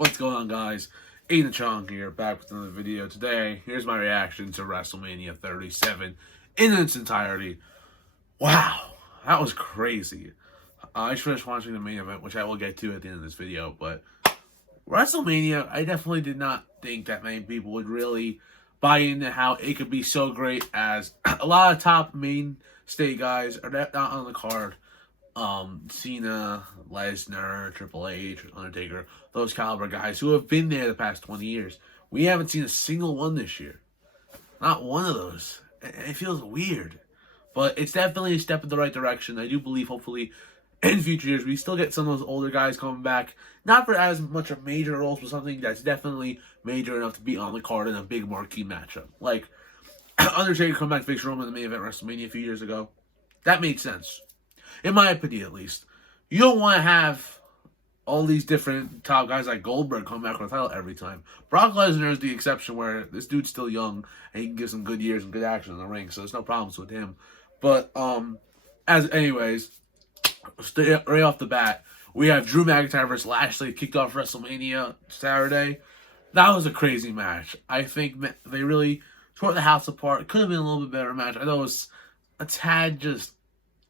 What's going on, guys? Aiden Chong here, back with another video. Today, here's my reaction to Wrestlemania 37 in its entirety. Wow, that was crazy. I just finished watching the main event, which I will get to at the end of this video, but Wrestlemania, I definitely did not think that many people would really buy into how it could be so great, as a lot of top mainstay guys are not on the card. Cena, Lesnar, Triple H, Undertaker, those caliber guys who have been there the past 20 years. We haven't seen a single one this year. Not one of those. It feels weird. But it's definitely a step in the right direction. I do believe, hopefully, in future years, we still get some of those older guys coming back. Not for as much of major roles, but something that's definitely major enough to be on the card in a big marquee matchup. Like, Undertaker coming back to face Roman in the main event WrestleMania a few years ago. That made sense. In my opinion, at least. You don't want to have all these different top guys like Goldberg come back with a title every time. Brock Lesnar is the exception, where this dude's still young and he can give some good years and good action in the ring, so there's no problems with him. But, right off the bat, we have Drew McIntyre versus Lashley kicked off WrestleMania Saturday. That was a crazy match. I think they really tore the house apart. It could have been a little bit better match. I know it was a tad just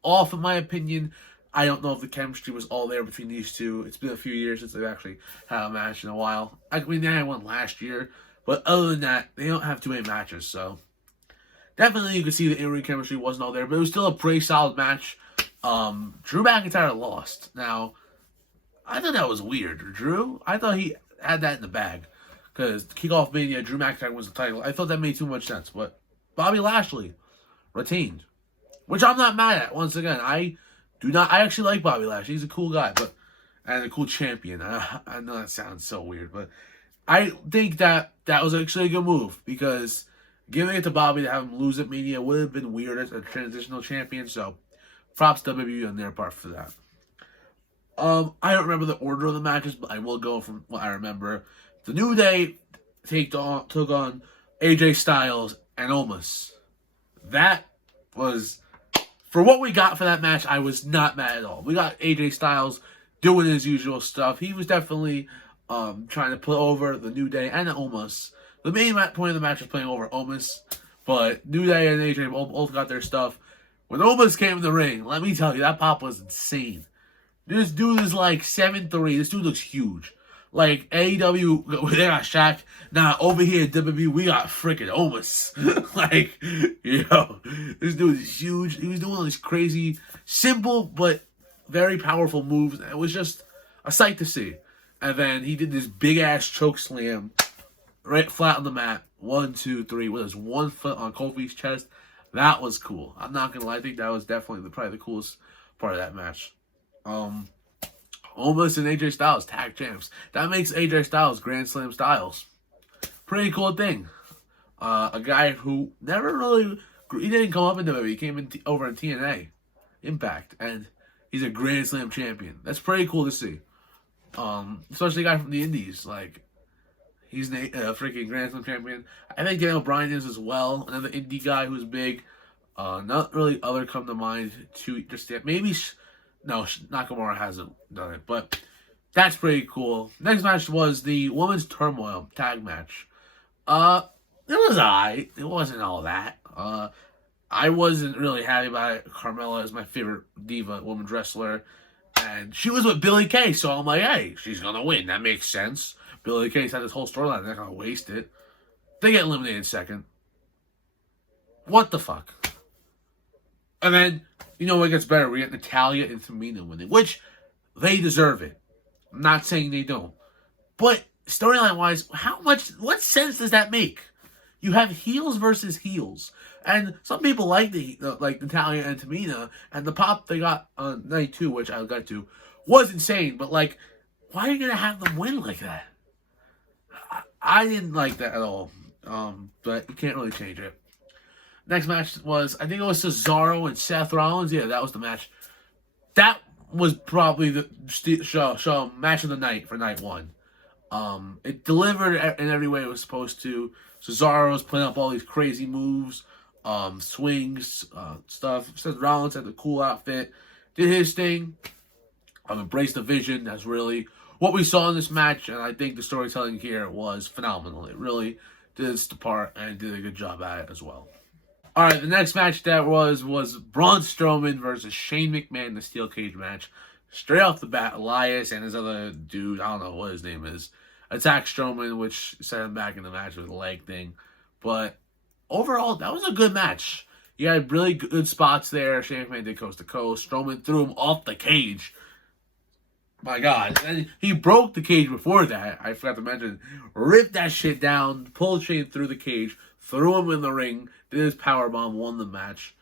off, in my opinion. I don't know if the chemistry was all there between these two. It's been a few years since they've actually had a match in a while. I mean, they had one last year, but other than that, they don't have too many matches, so definitely you could see the in-ring chemistry wasn't all there, but it was still a pretty solid match. Drew McIntyre lost. Now, I thought that was weird. Drew, I thought he had that in the bag, because Kickoff Mania, Drew McIntyre was the title. I thought that made too much sense, but Bobby Lashley retained, which I'm not mad at. Once again, I actually like Bobby Lashley. He's a cool guy, and a cool champion. I know that sounds so weird, but I think that was actually a good move, because giving it to Bobby to have him lose at Mania would have been weird as a transitional champion. So, props to WWE on their part for that. I don't remember the order of the matches, but I will go from what I remember. The New Day took on AJ Styles and Omos. That was, for what we got for that match, I was not mad at all. We got AJ Styles doing his usual stuff. He was definitely trying to put over the New Day and the Omos. The main point of the match was playing over Omos, but New Day and AJ both got their stuff. When Omos came in the ring, let me tell you, that pop was insane. This dude is like 7'3". This dude looks huge. Like, AEW, they got Shaq. Now, over here at WWE, we got freaking Omos. Like, this dude is huge. He was doing all these crazy, simple, but very powerful moves. It was just a sight to see. And then he did this big-ass choke slam right flat on the mat. 1, 2, 3, with his one foot on Kofi's chest. That was cool. I'm not going to lie. I think that was definitely probably the coolest part of that match. Omos and AJ Styles, tag champs. That makes AJ Styles Grand Slam Styles. Pretty cool thing. A guy who never really, he didn't come up in WWE. He came over in TNA, Impact, and he's a Grand Slam champion. That's pretty cool to see. Especially a guy from the Indies. Like, he's a freaking Grand Slam champion. I think Daniel Bryan is as well. Another indie guy who's big. Not really other come to mind to just yet. Maybe. No, Nakamura hasn't done it, but that's pretty cool. Next match was the Women's Turmoil tag match. It was alright. It wasn't all that. I wasn't really happy about it. Carmella is my favorite diva women's wrestler, and she was with Billie Kay, so I'm like, hey, she's gonna win. That makes sense. Billie Kay's had this whole storyline. They're not gonna waste it. They get eliminated second. What the fuck? And then, you know what gets better? We get Natalya and Tamina winning, which they deserve it. I'm not saying they don't. But storyline-wise, what sense does that make? You have heels versus heels. And some people like Natalya and Tamina, and the pop they got on night 2, which I'll get to, was insane. But, like, why are you going to have them win like that? I didn't like that at all. But you can't really change it. Next match was, I think it was Cesaro and Seth Rollins. Yeah, that was the match. That was probably the show match of the night for night 1. It delivered in every way it was supposed to. Cesaro was putting up all these crazy moves, swings, stuff. Seth Rollins had the cool outfit, did his thing. Embraced the vision. That's really what we saw in this match, and I think the storytelling here was phenomenal. It really did its part and did a good job at it as well. All right, the next match that was Braun Strowman versus Shane McMahon, the steel cage match. Straight off the bat, Elias and his other dude, I don't know what his name is, attacked Strowman, which set him back in the match with a leg thing. But overall, that was a good match. You had really good spots there. Shane McMahon did coast to coast. Strowman threw him off the cage. My God. And he broke the cage before that. I forgot to mention. Ripped that shit down. Pulled Shane through the cage. Threw him in the ring. Did his powerbomb. Won the match.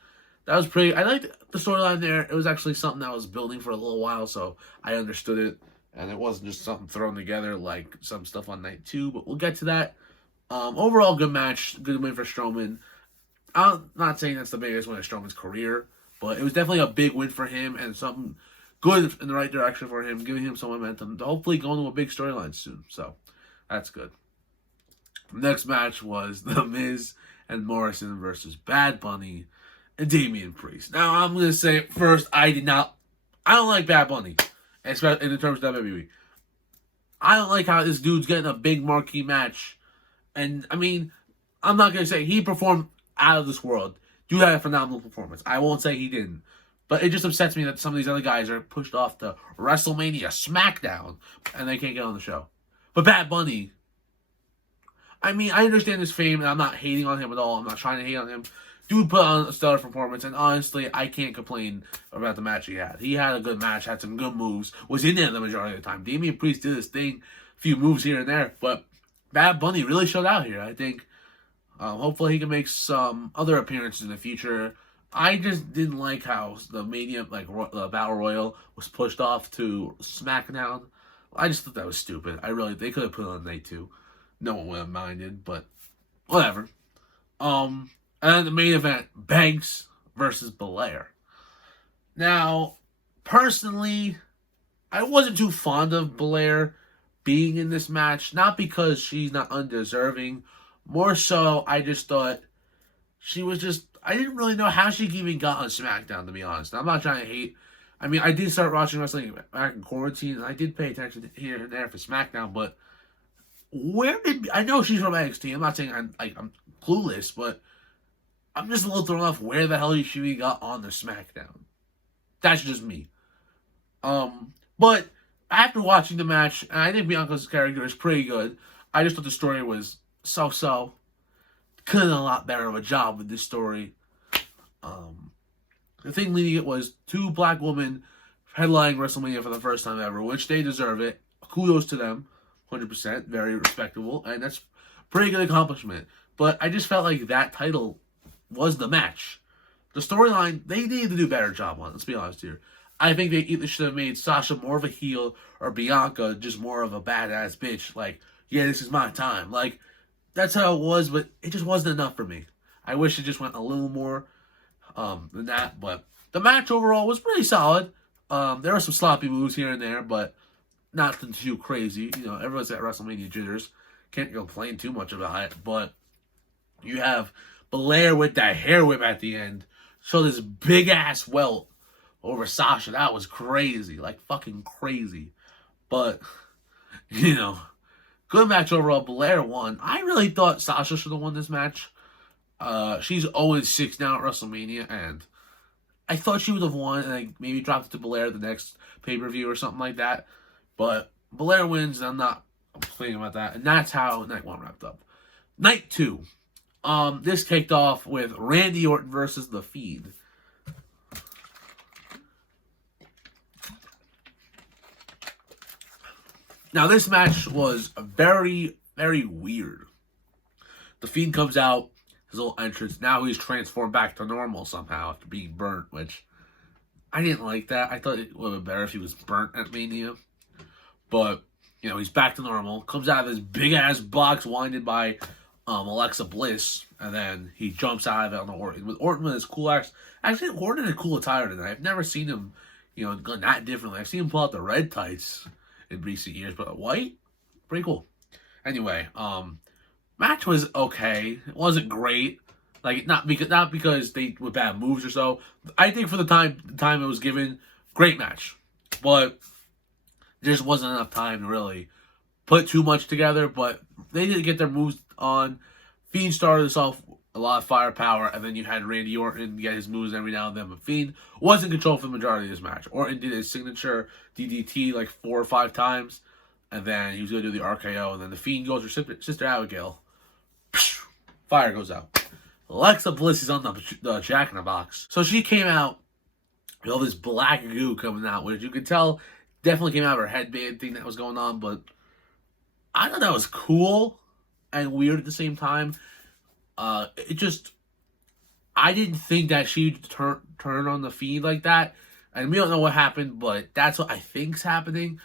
That was pretty... I liked the storyline there. It was actually something that was building for a little while, so I understood it. And it wasn't just something thrown together like some stuff on night 2. But we'll get to that. Overall, good match. Good win for Strowman. I'm not saying that's the biggest win of Strowman's career, but it was definitely a big win for him and something good in the right direction for him, giving him some momentum to hopefully go into a big storyline soon. So, that's good. The next match was The Miz and Morrison versus Bad Bunny and Damian Priest. Now, I'm going to say first, I don't like Bad Bunny, especially in terms of WWE. I don't like how this dude's getting a big marquee match. And, I mean, I'm not going to say he performed out of this world. Dude had a phenomenal performance. I won't say he didn't. But it just upsets me that some of these other guys are pushed off to Wrestlemania, SmackDown, and they can't get on the show. But Bad Bunny, I mean, I understand his fame, and I'm not hating on him at all. I'm not trying to hate on him. Dude put on a stellar performance, and honestly, I can't complain about the match he had. He had a good match, had some good moves, was in there the majority of the time. Damian Priest did his thing, a few moves here and there, but Bad Bunny really showed out here, I think. Hopefully he can make some other appearances in the future. I just didn't like how the Mania, the Battle Royal, was pushed off to SmackDown. I just thought that was stupid. They could have put it on night 2. No one would have minded, but whatever. And then the main event, Banks versus Belair. Now, personally, I wasn't too fond of Belair being in this match. Not because she's not undeserving. More so, I just thought she was just... I didn't really know how she even got on SmackDown, to be honest. I'm not trying to hate. I mean, I did start watching wrestling back in quarantine, and I did pay attention here and there for SmackDown, but I know she's from NXT. I'm not saying I'm clueless, but I'm just a little thrown off where the hell she even got on the SmackDown. That's just me. But after watching the match, and I think Bianca's character is pretty good, I just thought the story was so. Could have done a lot better of a job with this story. The thing leading it was 2 black women headlining WrestleMania for the first time ever, which they deserve it. Kudos to them, 100%, very respectable, and that's pretty good accomplishment. But I just felt like that title was the match. The storyline, they needed to do a better job on it, let's be honest here. I think they either should have made Sasha more of a heel or Bianca just more of a badass bitch. Like, yeah, this is my time. Like, that's how it was, but it just wasn't enough for me. I wish it just went a little more than that, but the match overall was pretty solid. There were some sloppy moves here and there, but nothing too crazy. You know, everyone's at WrestleMania jitters. Can't complain too much about it, but you have Belair with that hair whip at the end. So this big-ass welt over Sasha. That was crazy. Like, fucking crazy. But, you know... Good match overall. Belair won. I really thought Sasha should have won this match. She's 0-6 now at WrestleMania, and I thought she would have won, and maybe dropped it to Belair the next pay-per-view or something like that. But Belair wins, and I'm not complaining about that. And that's how Night 1 wrapped up. Night 2. This kicked off with Randy Orton versus The Fiend. Now, this match was very, very weird. The Fiend comes out, his little entrance. Now he's transformed back to normal somehow after being burnt, which I didn't like that. I thought it would have been better if he was burnt at Mania. But, you know, he's back to normal. Comes out of this big-ass box winded by Alexa Bliss. And then he jumps out of it on Orton. With Orton with his cool ass. Actually, Orton had a cool attire tonight. I've never seen him, you know, go that differently. I've seen him pull out the red tights in recent years, but white, pretty cool. Anyway, match was okay. It wasn't great. Like, not because they were bad moves or so. I think for the time it was given, great match. But There just wasn't enough time to really put too much together, but they did get their moves on. Fiend started this off a lot of firepower, and then you had Randy Orton get his moves every now and then, but Fiend was in control for the majority of this match. Orton did his signature DDT like 4 or 5 times, and then he was going to do the RKO, and then the Fiend goes for Sister Abigail. Fire goes out. Alexa Bliss is on the Jack in the Box. So she came out with all this black goo coming out, which you could tell definitely came out of her headband thing that was going on, but I thought that was cool and weird at the same time. I didn't think that she'd turn on the Fiend like that, and we don't know what happened, but that's what I think's happening.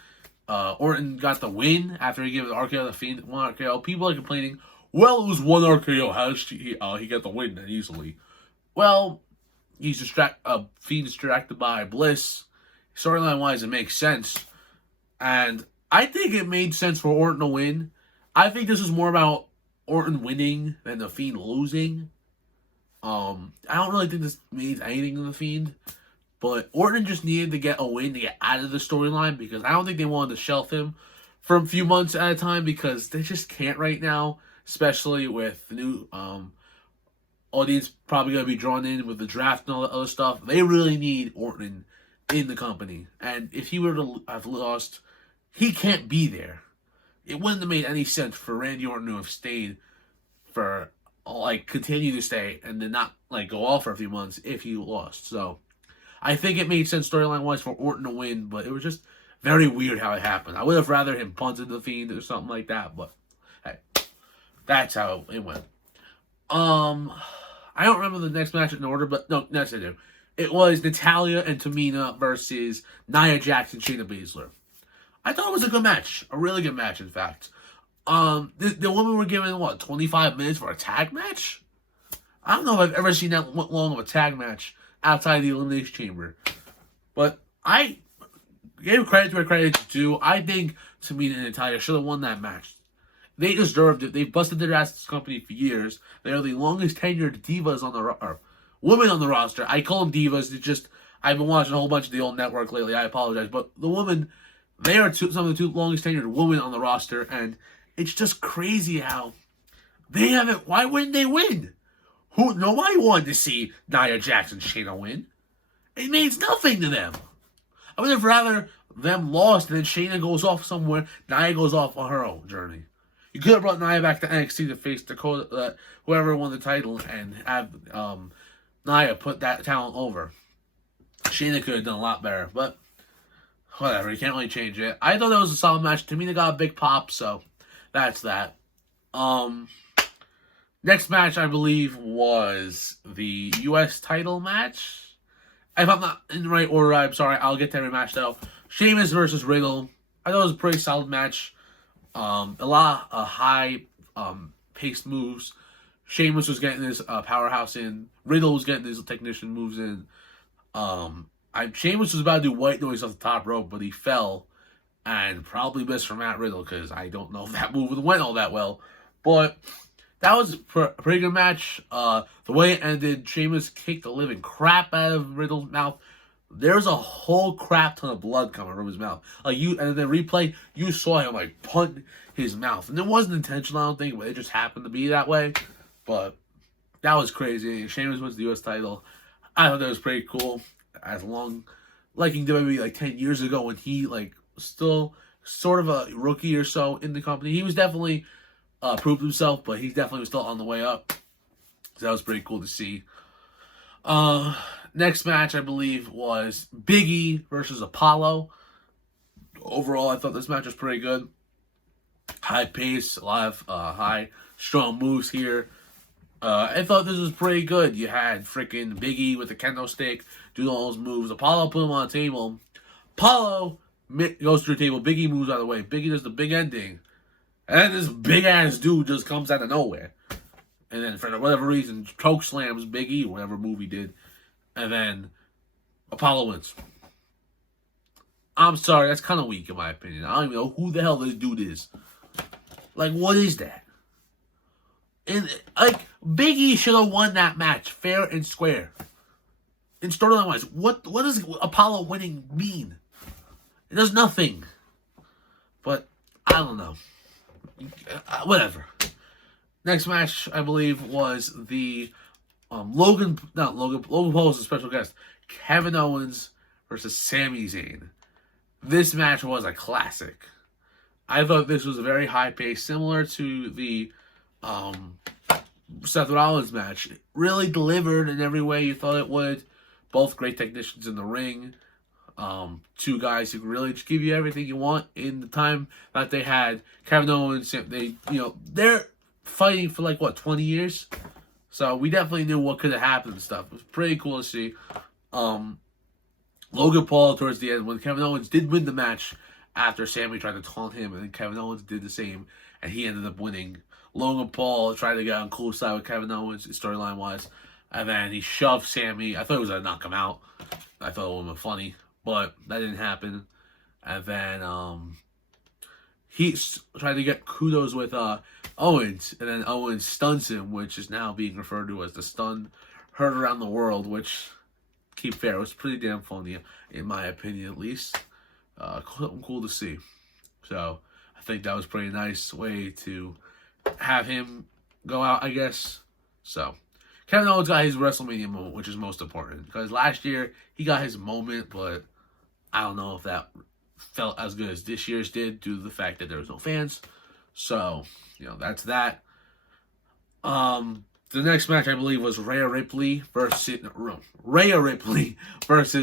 Orton got the win after he gave the RKO to the Fiend, 1 RKO. People are complaining, well, it was 1 RKO. How did he got the win that easily? Well, Fiend distracted by Bliss. Storyline wise, it makes sense, and I think it made sense for Orton to win. I think this is more about Orton winning than the Fiend losing. I don't really think this means anything to the Fiend, but Orton just needed to get a win to get out of the storyline, because I don't think they wanted to shelf him for a few months at a time, because they just can't right now, especially with the new audience probably going to be drawn in with the draft and all that other stuff. They really need Orton in the company, and if he were to have lost, he can't be there. It wouldn't have made any sense for Randy Orton to have stayed for, continue to stay and then not, go off for a few months if he lost. So, I think it made sense storyline-wise for Orton to win, but it was just very weird how it happened. I would have rather him punted the Fiend or something like that, but, hey, that's how it went. I don't remember the next match in order, but, no, next I do. It was Natalya and Tamina versus Nia Jax and Shayna Baszler. I thought it was a good match. A really good match, in fact. The women were given, 25 minutes for a tag match? I don't know if I've ever seen that long of a tag match outside the Elimination Chamber. But I gave credit to where credit is due. I think Tamina and Natalya should have won that match. They deserved it. They've busted their ass this company for years. They are the longest tenured divas on the women on the roster. I call them divas. It's just, I've been watching a whole bunch of the old network lately. I apologize. But the women, they are some of the 2 longest tenured women on the roster, and it's just crazy how they haven't. Why wouldn't they win? Nobody wanted to see Nia Jax and Shayna win. It means nothing to them. I would have rather them lost and then Shayna goes off somewhere. Nia goes off on her own journey. You could have brought Nia back to NXT to face Dakota, whoever won the title, and have Nia put that talent over. Shayna could have done a lot better, but whatever, you can't really change it. I thought that was a solid match. Tamina got a big pop, so that's that. Next match, I believe, was the U.S. title match. If I'm not in the right order, I'm sorry. I'll get to every match, though. Sheamus versus Riddle. I thought it was a pretty solid match. A lot of high-paced moves. Sheamus was getting his powerhouse in. Riddle was getting his technician moves in. Sheamus was about to do white noise off the top rope, but he fell and probably missed for Matt Riddle, because I don't know if that move went all that well. But that was a pretty good match. The way it ended, Sheamus kicked the living crap out of Riddle's mouth. There's a whole crap ton of blood coming from his mouth. And then the replay, you saw him punt his mouth, and it wasn't intentional, I don't think, but it just happened to be that way. But that was crazy. Sheamus wins the U.S. title. I thought that was pretty cool. As long, in WWE 10 years ago when he still sort of a rookie or so in the company, he was definitely proved himself, but he definitely was still on the way up. So that was pretty cool to see. Next match, I believe, was Big E versus Apollo. Overall, I thought this match was pretty good. High pace, a lot of high, strong moves here. I thought this was pretty good. You had freaking Big E with the kendo stick, doing all those moves. Apollo put him on the table. Apollo goes through the table. Big E moves out of the way. Big E does the big ending. And then this big-ass dude just comes out of nowhere. And then, for whatever reason, choke slams Big E, whatever move he did. And then Apollo wins. I'm sorry, that's kind of weak in my opinion. I don't even know who the hell this dude is. What is that? And, Big E should have won that match fair and square. In storyline-wise, what does Apollo winning mean? It does nothing. don't know. Whatever. Next match, I believe, was the Logan Paul was a special guest. Kevin Owens versus Sami Zayn. This match was a classic. I thought this was a very high pace, similar to the Seth Rollins match. It really delivered in every way you thought it would. Both great technicians in the ring. Two guys who really just give you everything you want in the time that they had. Kevin Owens, they're fighting for 20 years. So we definitely knew what could have happened and stuff. It was pretty cool to see. Logan Paul towards the end, when Kevin Owens did win the match after Sami tried to taunt him, and then Kevin Owens did the same, and he ended up winning. Logan Paul tried to get on cool side with Kevin Owens, storyline wise, and then he shoved Sami. I thought it was going to knock him out. I thought it would have been funny, but that didn't happen. And then he tried to get kudos with Owens, and then Owens stuns him, which is now being referred to as the stun heard around the world, which, keep fair, was pretty damn funny, in my opinion at least. Something cool to see. So I think that was a pretty nice way to have him go out, I guess. So Kevin Owens got his WrestleMania moment, which is most important, because last year he got his moment, but I don't know if that felt as good as this year's did due to the fact that there was no fans. So, that's that. The next match, I believe, was Rhea Ripley versus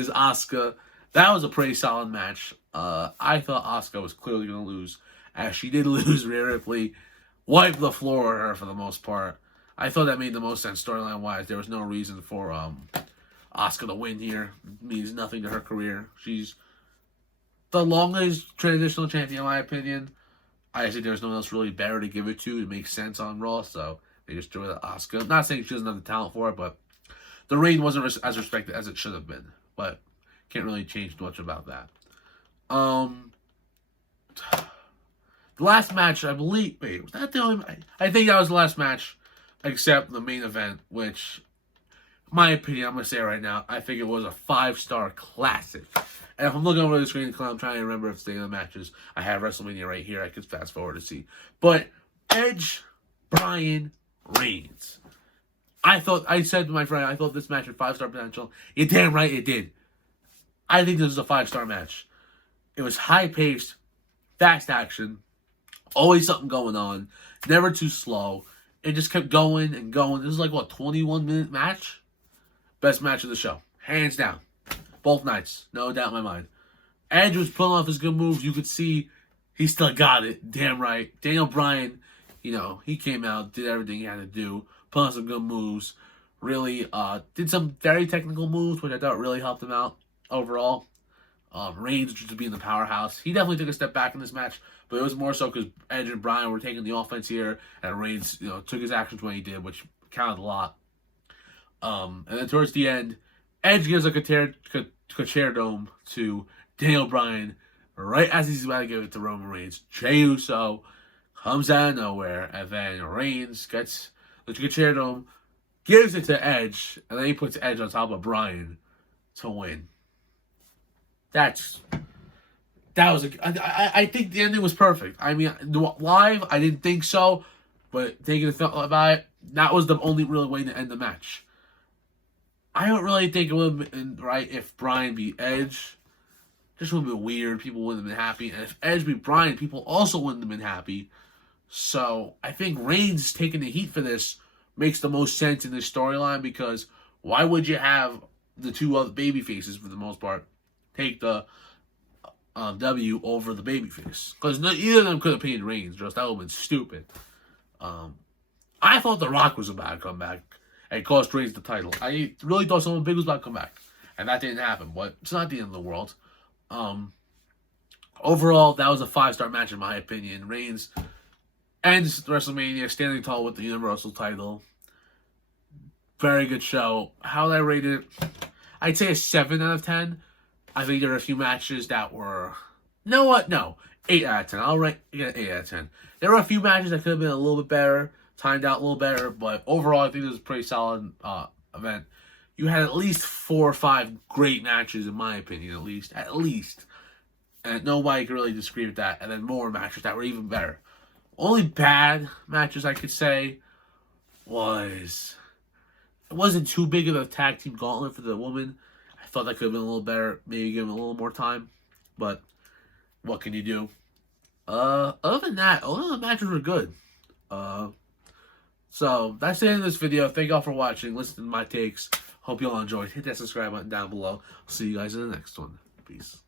Asuka. That was a pretty solid match. I thought Asuka was clearly going to lose, as she did lose. Rhea Ripley wiped the floor with her for the most part. I thought that made the most sense storyline-wise. There was no reason for Asuka to win here. It means nothing to her career. She's the longest transitional champion, in my opinion. I think there's no one else really better to give it to. It makes sense on Raw, so they just threw it at Asuka. I'm not saying she doesn't have the talent for it, but the reign wasn't as respected as it should have been. But can't really change much about that. The last match, I believe... Wait, was that the only... I think that was the last match, except the main event, which, in my opinion, I'm going to say right now, I think it was a 5-star classic. And if I'm looking over the screen, I'm trying to remember if it's the other matches. I have WrestleMania right here. I could fast forward to see. But Edge, Bryan, Reigns. I said to my friend, I thought this match had 5-star potential. You're damn right it did. I think this is a 5-star match. It was high-paced, fast action, always something going on, never too slow. It just kept going and going. This is 21-minute match? Best match of the show. Hands down. Both nights. No doubt in my mind. Edge was pulling off his good moves. You could see he still got it. Damn right. Daniel Bryan, he came out, did everything he had to do, put on some good moves. Really did some very technical moves, which I thought really helped him out overall. Reigns, just being the powerhouse. He definitely took a step back in this match, but it was more so because Edge and Bryan were taking the offense here, and Reigns, took his actions when he did, which counted a lot. And then towards the end, Edge gives a Kacher Dome to Daniel Bryan right as he's about to give it to Roman Reigns. Jey Uso comes out of nowhere, and then Reigns gets the Kacher Dome, gives it to Edge, and then he puts Edge on top of Bryan to win. I think the ending was perfect. I mean, live, I didn't think so, but thinking about it, that was the only real way to end the match. I don't really think it would have been right if Bryan beat Edge. Just would have been weird. People wouldn't have been happy. And if Edge beat Bryan, people also wouldn't have been happy. So I think Reigns taking the heat for this makes the most sense in this storyline, because why would you have the two other baby faces, for the most part, take the W over the babyface? Because either of them could have painted Reigns. Just that would have been stupid. I thought The Rock was about to come back and cost Reigns the title. I really thought someone big was about to come back, and that didn't happen. But it's not the end of the world. Overall, that was a 5-star match in my opinion. Reigns ends WrestleMania standing tall with the Universal title. Very good show. How would I rate it? I'd say a 7 out of 10. I think there are a few matches that were... You know what? No. 8 out of 10. I'll rate it 8 out of 10. There were a few matches that could have been a little bit better, timed out a little better, but overall, I think this was a pretty solid event. You had at least 4 or 5 great matches, in my opinion, at least. And nobody could really disagree with that. And then more matches that were even better. Only bad matches I could say was it wasn't too big of a tag team gauntlet for the woman. I thought that could have been a little better, maybe give them a little more time. But what can you do? Other than that, all of the matches were good. So that's the end of this video. Thank y'all for watching. Listen to my takes. Hope you all enjoyed. Hit that subscribe button down below. I'll see you guys in the next one. Peace.